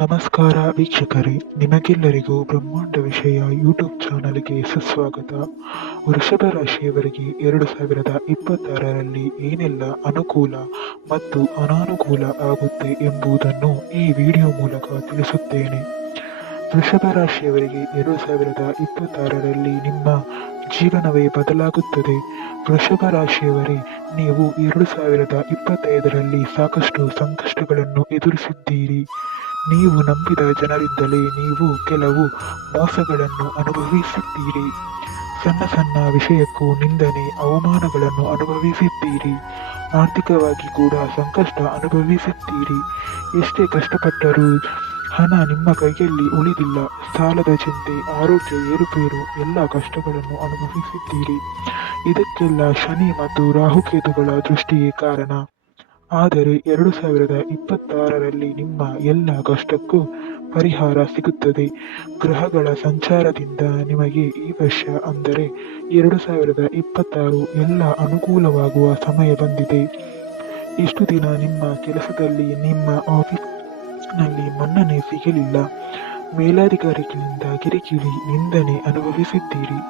ನಮಸ್ಕಾರ ವೀಕ್ಷಕರೇ, ನಿಮಗೆಲ್ಲರಿಗೂ ಬ್ರಹ್ಮಾಂಡ ವಿಷಯ ಯೂಟ್ಯೂಬ್ ಚಾನಲ್ಗೆ ಸುಸ್ವಾಗತ. ವೃಷಭ ರಾಶಿಯವರಿಗೆ 2026ರಲ್ಲಿ ಏನೆಲ್ಲ ಅನುಕೂಲ ಮತ್ತು ಅನಾನುಕೂಲ ಆಗುತ್ತೆ ಎಂಬುದನ್ನು ಈ ವಿಡಿಯೋ ಮೂಲಕ ತಿಳಿಸುತ್ತೇನೆ. ವೃಷಭ ರಾಶಿಯವರಿಗೆ 2026ರಲ್ಲಿ ನಿಮ್ಮ ಜೀವನವೇ ಬದಲಾಗುತ್ತದೆ. ವೃಷಭ ರಾಶಿಯವರೇ, ನೀವು 2025ರಲ್ಲಿ ಸಾಕಷ್ಟು ಸಂಕಷ್ಟಗಳನ್ನು ಎದುರಿಸಿದ್ದೀರಿ. ನೀವು ನಂಬಿದ ಜನರಿಂದಲೇ ನೀವು ಕೆಲವು ಮೋಸಗಳನ್ನು ಅನುಭವಿಸಿದ್ದೀರಿ. ಸಣ್ಣ ಸಣ್ಣ ವಿಷಯಕ್ಕೂ ನಿಂದನೆ, ಅವಮಾನಗಳನ್ನು ಅನುಭವಿಸಿದ್ದೀರಿ. ಆರ್ಥಿಕವಾಗಿ ಕೂಡ ಸಂಕಷ್ಟ ಅನುಭವಿಸಿದ್ದೀರಿ. ಎಷ್ಟೇ ಕಷ್ಟಪಟ್ಟರೂ ಹಣ ನಿಮ್ಮ ಕೈಯಲ್ಲಿ ಉಳಿದಿಲ್ಲ. ಸಾಲದ ಚಿಂತೆ, ಆರೋಗ್ಯ ಏರುಪೇರು, ಎಲ್ಲ ಕಷ್ಟಗಳನ್ನು ಅನುಭವಿಸಿದ್ದೀರಿ. ಇದಕ್ಕೆಲ್ಲ ಶನಿ ಮತ್ತು ರಾಹುಕೇತುಗಳ ದೃಷ್ಟಿಯೇ ಕಾರಣ. ಆದರೆ 2026ರಲ್ಲಿ ನಿಮ್ಮ ಎಲ್ಲ ಕಷ್ಟಕ್ಕೂ ಪರಿಹಾರ ಸಿಗುತ್ತದೆ. ಗ್ರಹಗಳ ಸಂಚಾರದಿಂದ ನಿಮಗೆ ಈ ವರ್ಷ ಅಂದರೆ 2026 ಎಲ್ಲ ಅನುಕೂಲವಾಗುವ ಸಮಯ ಬಂದಿದೆ. ಇಷ್ಟು ದಿನ ನಿಮ್ಮ ಕೆಲಸದಲ್ಲಿ, ನಿಮ್ಮ ಆಫೀಸ್ನಲ್ಲಿ ಮನ್ನಣೆ ಸಿಗಲಿಲ್ಲ. ಮೇಲಾಧಿಕಾರಿಗಳಿಂದ ಕಿರಿಕಿರಿ, ನಿಂದನೆ ಅನುಭವಿಸಿದ್ದೀರಿ.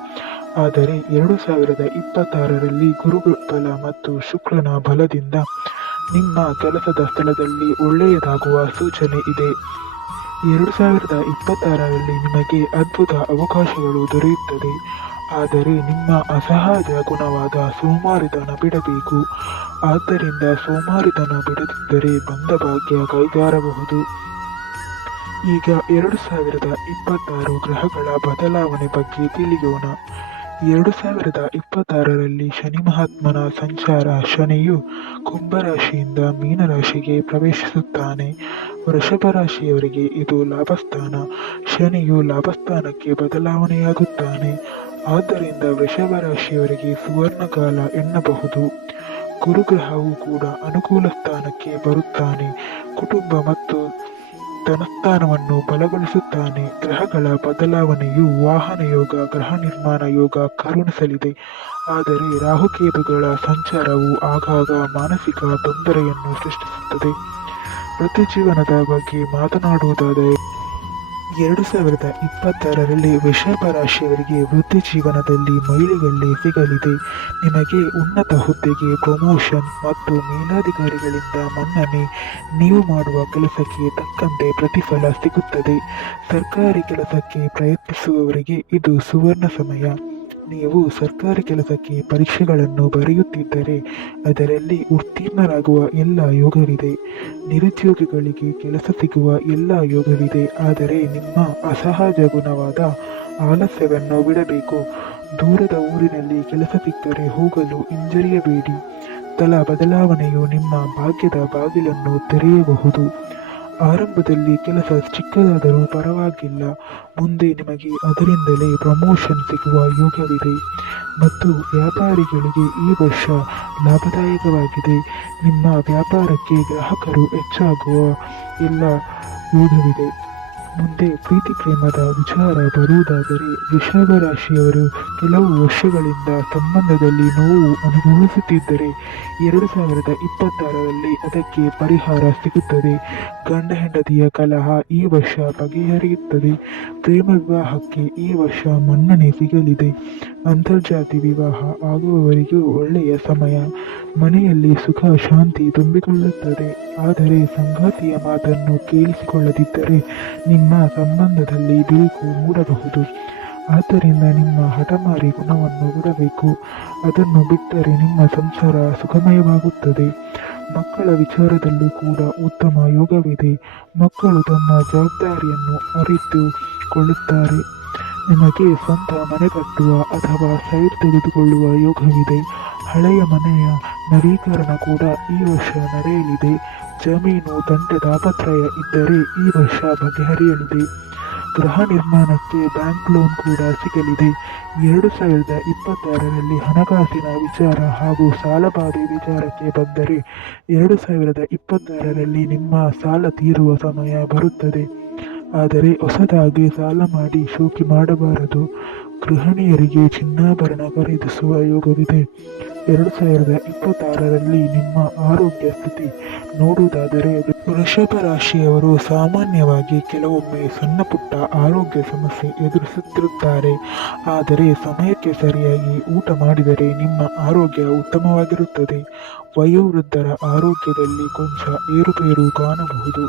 ಆದರೆ 2026ರಲ್ಲಿ ಗುರುಬಲ ಮತ್ತು ಶುಕ್ರನ ಬಲದಿಂದ ನಿಮ್ಮ ಕೆಲಸದ ಸ್ಥಳದಲ್ಲಿ ಒಳ್ಳೆಯದಾಗುವ ಸೂಚನೆ ಇದೆ. 2026ರಲ್ಲಿ ನಿಮಗೆ ಅದ್ಭುತ ಅವಕಾಶಗಳು ದೊರೆಯುತ್ತದೆ. ಆದರೆ ನಿಮ್ಮ ಅಸಹಜ ಗುಣವಾದ ಸೋಮಾರಿತನ ಬಿಡಬೇಕು. ಆದ್ದರಿಂದ ಸೋಮಾರಿತನ ಬಿಡದಿದ್ದರೆ ಬಂದ ಭಾಗ್ಯ ಕೈಗಾರಬಹುದು. ಈಗ 2026 ಗ್ರಹಗಳ ಬದಲಾವಣೆ ಬಗ್ಗೆ ತಿಳಿಯೋಣ. 2026ರಲ್ಲಿ ಶನಿ ಮಹಾತ್ಮನ ಸಂಚಾರ. ಶನಿಯು ಕುಂಭರಾಶಿಯಿಂದ ಮೀನರಾಶಿಗೆ ಪ್ರವೇಶಿಸುತ್ತಾನೆ. ವೃಷಭ ರಾಶಿಯವರಿಗೆ ಇದು ಲಾಭಸ್ಥಾನ. ಶನಿಯು ಲಾಭಸ್ಥಾನಕ್ಕೆ ಬದಲಾವಣೆಯಾಗುತ್ತಾನೆ. ಆದ್ದರಿಂದ ವೃಷಭ ರಾಶಿಯವರಿಗೆ ಸುವರ್ಣಕಾಲ ಎನ್ನಬಹುದು. ಗುರುಗ್ರಹವು ಕೂಡ ಅನುಕೂಲ ಸ್ಥಾನಕ್ಕೆ ಬರುತ್ತಾನೆ. ಕುಟುಂಬ ಮತ್ತು ಧನಸ್ಥಾನವನ್ನು ಬಲಗೊಳಿಸುತ್ತಾನೆ. ಗ್ರಹಗಳ ಬದಲಾವಣೆಯು ವಾಹನ ಯೋಗ, ಗೃಹ ನಿರ್ಮಾಣ ಯೋಗ ಕರುಣಿಸಲಿದೆ. ಆದರೆ ರಾಹುಕೇತುಗಳ ಸಂಚಾರವು ಆಗಾಗ ಮಾನಸಿಕ ತೊಂದರೆಯನ್ನು ಸೃಷ್ಟಿಸುತ್ತದೆ. ವೃತ್ತಿ ಜೀವನದ ಬಗ್ಗೆ ಮಾತನಾಡುವುದಾದರೆ 2026ರಲ್ಲಿ ವೃಷಭ ರಾಶಿಯವರಿಗೆ ವೃತ್ತಿ ಜೀವನದಲ್ಲಿ ಮೈಲಿಗಲ್ಲು ಸಿಗಲಿದೆ. ನಿಮಗೆ ಉನ್ನತ ಹುದ್ದೆಗೆ ಪ್ರಮೋಷನ್ ಮತ್ತು ಮೇಲಾಧಿಕಾರಿಗಳಿಂದ ಮನ್ನಣೆ. ನೀವು ಮಾಡುವ ಕೆಲಸಕ್ಕೆ ತಕ್ಕಂತೆ ಪ್ರತಿಫಲ ಸಿಗುತ್ತದೆ. ಸರ್ಕಾರಿ ಕೆಲಸಕ್ಕೆ ಪ್ರಯತ್ನಿಸುವವರಿಗೆ ಇದು ಸುವರ್ಣ ಸಮಯ. ನೀವು ಸರ್ಕಾರಿ ಕೆಲಸಕ್ಕೆ ಪರೀಕ್ಷೆಗಳನ್ನು ಬರೆಯುತ್ತಿದ್ದರೆ ಅದರಲ್ಲಿ ಉತ್ತೀರ್ಣರಾಗುವ ಎಲ್ಲ ಯೋಗವಿದೆ. ನಿರುದ್ಯೋಗಿಗಳಿಗೆ ಕೆಲಸ ಸಿಗುವ ಎಲ್ಲ ಯೋಗವಿದೆ. ಆದರೆ ನಿಮ್ಮ ಅಸಹಜ ಗುಣವಾದ ಆಲಸ್ಯವನ್ನು ಬಿಡಬೇಕು. ದೂರದ ಊರಿನಲ್ಲಿ ಕೆಲಸ ಸಿಕ್ಕರೆ ಹೋಗಲು ಹಿಂಜರಿಯಬೇಡಿ. ಸ್ಥಳ ಬದಲಾವಣೆಯು ನಿಮ್ಮ ಭಾಗ್ಯದ ಬಾಗಿಲನ್ನು ತೆರೆಯಬಹುದು. ಆರಂಭದಲ್ಲಿ ಕೆಲಸ ಚಿಕ್ಕದಾದರೂ ಪರವಾಗಿಲ್ಲ, ಮುಂದೆ ನಿಮಗೆ ಅದರಿಂದಲೇ ಪ್ರಮೋಷನ್ ಸಿಗುವ ಯೋಗವಿದೆ. ಮತ್ತು ವ್ಯಾಪಾರಿಗಳಿಗೆ ಈ ವರ್ಷ ಲಾಭದಾಯಕವಾಗಿದೆ. ನಿಮ್ಮ ವ್ಯಾಪಾರಕ್ಕೆ ಗ್ರಾಹಕರು ಹೆಚ್ಚಾಗುವ ಎಲ್ಲ ಯೋಗವಿದೆ. ಮುಂದೆ ಪ್ರೀತಿ ಪ್ರೇಮದ ವಿಚಾರ ಬರುವುದಾದರೆ ವೃಷಭ ರಾಶಿಯವರು ಕೆಲವು ವರ್ಷಗಳಿಂದ ಸಂಬಂಧದಲ್ಲಿ ನೋವು ಅನುಭವಿಸುತ್ತಿದ್ದರೆ 2026ರಲ್ಲಿ ಅದಕ್ಕೆ ಪರಿಹಾರ ಸಿಗುತ್ತದೆ. ಗಂಡ ಹೆಂಡತಿಯ ಕಲಹ ಈ ವರ್ಷ ಬಗೆಹರಿಯುತ್ತದೆ. ಪ್ರೇಮ ವಿವಾಹಕ್ಕೆ ಈ ವರ್ಷ ಮನ್ನಣೆ ಸಿಗಲಿದೆ. ಅಂತರ್ಜಾತಿ ವಿವಾಹ ಆಗುವವರಿಗೂ ಒಳ್ಳೆಯ ಸಮಯ. ಮನೆಯಲ್ಲಿ ಸುಖ ಶಾಂತಿ ತುಂಬಿಕೊಳ್ಳುತ್ತದೆ. ಆದರೆ ಸಂಗಾತಿಯ ಮಾತನ್ನು ಕೇಳಿಸಿಕೊಳ್ಳದಿದ್ದರೆ ನಿಮ್ಮ ಸಂಬಂಧದಲ್ಲಿ ಬಿರುಕು ಮೂಡಬಹುದು. ಆದ್ದರಿಂದ ನಿಮ್ಮ ಹಠಮಾರಿ ಗುಣವನ್ನು ಬಿಡಬೇಕು. ಅದನ್ನು ಬಿಟ್ಟರೆ ನಿಮ್ಮ ಸಂಸಾರ ಸುಖಮಯವಾಗುತ್ತದೆ. ಮಕ್ಕಳ ವಿಚಾರದಲ್ಲೂ ಕೂಡ ಉತ್ತಮ ಯೋಗವಿದೆ. ಮಕ್ಕಳು ತಮ್ಮ ಜವಾಬ್ದಾರಿಯನ್ನು ಅರಿತುಕೊಳ್ಳುತ್ತಾರೆ. ನಿಮಗೆ ಸ್ವಂತ ಮನೆ ಕಟ್ಟುವ ಅಥವಾ ಸೈಟ್ ತೆಗೆದುಕೊಳ್ಳುವ ಯೋಗವಿದೆ. ಹಳೆಯ ಮನೆಯ ನವೀಕರಣ ಕೂಡ ಈ ವರ್ಷ ನಡೆಯಲಿದೆ. ಜಮೀನು ದಂಡ ತಾಪತ್ರಯ ಇದ್ದರೆ ಈ ವರ್ಷ ಬಗೆಹರಿಯಲಿದೆ. ಗೃಹ ನಿರ್ಮಾಣಕ್ಕೆ ಬ್ಯಾಂಕ್ ಲೋನ್ ಕೂಡ ಸಿಗಲಿದೆ. 2026ರಲ್ಲಿ ಹಣಕಾಸಿನ ವಿಚಾರ ಹಾಗೂ ಸಾಲಬಾಧೆ ವಿಚಾರಕ್ಕೆ ಬಂದರೆ 2026ರಲ್ಲಿ ನಿಮ್ಮ ಸಾಲ ತೀರುವ ಸಮಯ ಬರುತ್ತದೆ. ಆದರೆ ಹೊಸದಾಗಿ ಸಾಲ ಮಾಡಿ ಶೋಕಿ ಮಾಡಬಾರದು. ಗೃಹಿಣಿಯರಿಗೆ ಚಿನ್ನಾಭರಣ ಖರೀದಿಸುವ ಯೋಗವಿದೆ. 2026ರಲ್ಲಿ ನಿಮ್ಮ ಆರೋಗ್ಯ ಸ್ಥಿತಿ ನೋಡುವುದಾದರೆ ವೃಷಭ ರಾಶಿಯವರು ಸಾಮಾನ್ಯವಾಗಿ ಕೆಲವೊಮ್ಮೆ ಸಣ್ಣಪುಟ್ಟ ಆರೋಗ್ಯ ಸಮಸ್ಯೆ ಎದುರಿಸುತ್ತಿರುತ್ತಾರೆ. ಆದರೆ ಸಮಯಕ್ಕೆ ಸರಿಯಾಗಿ ಊಟ ಮಾಡಿದರೆ ನಿಮ್ಮ ಆರೋಗ್ಯ ಉತ್ತಮವಾಗಿರುತ್ತದೆ. ವಯೋವೃದ್ಧರ ಆರೋಗ್ಯದಲ್ಲಿ ಕೊಂಚ ಏರುಪೇರು ಕಾಣಬಹುದು.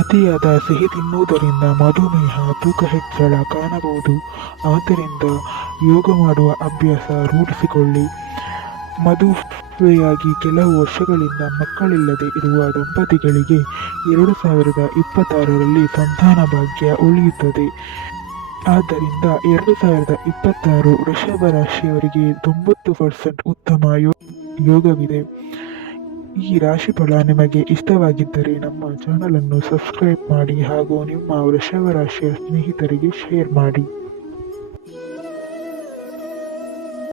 ಅತಿಯಾದ ಸಿಹಿ ತಿನ್ನುವುದರಿಂದ ಮಧುಮೇಹ, ತೂಕ ಹೆಚ್ಚಳ ಕಾಣಬಹುದು. ಆದ್ದರಿಂದ ಯೋಗ ಮಾಡುವ ಅಭ್ಯಾಸ ರೂಢಿಸಿಕೊಳ್ಳಿ. ಮದುವೆಯಾಗಿ ಕೆಲವು ವರ್ಷಗಳಿಂದ ಮಕ್ಕಳಿಲ್ಲದೆ ಇರುವ ದಂಪತಿಗಳಿಗೆ 2026ರಲ್ಲಿ ಸಂತಾನ ಭಾಗ್ಯ ಉಳಿಯುತ್ತದೆ. ಆದ್ದರಿಂದ 2026 ವೃಷಭ ರಾಶಿಯವರಿಗೆ 90% ಉತ್ತಮ ಯೋಗವಿದೆ. ಈ ರಾಶಿಫಲ ನಿಮಗೆ ಇಷ್ಟವಾಗಿದ್ದರೆ ನಮ್ಮ ಚಾನಲ್ ಅನ್ನು ಸಬ್ಸ್ಕ್ರೈಬ್ ಮಾಡಿ ಹಾಗೂ ನಿಮ್ಮ ವೃಷಭ ರಾಶಿಯ ಸ್ನೇಹಿತರಿಗೆ ಶೇರ್ ಮಾಡಿ.